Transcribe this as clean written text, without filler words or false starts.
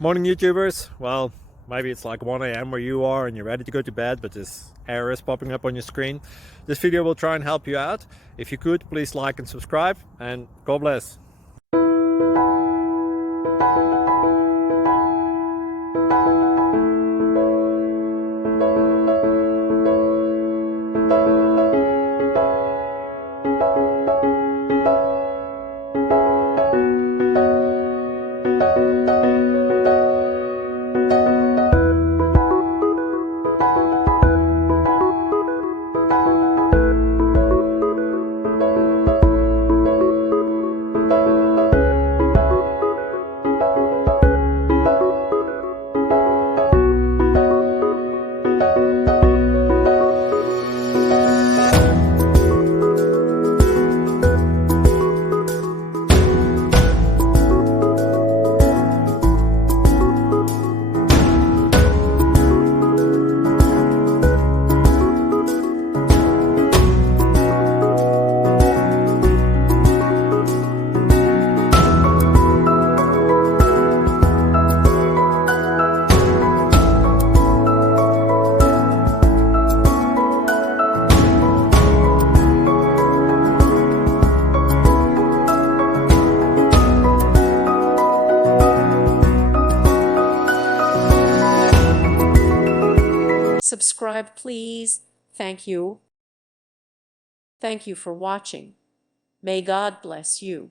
Morning YouTubers. Well, maybe it's like 1 a.m. where you are and you're ready to go to bed, but this error is popping up on your screen. This video will try and help you out. If you could, please like and subscribe, and God bless. Subscribe, please. Thank you. Thank you for watching. May God bless you.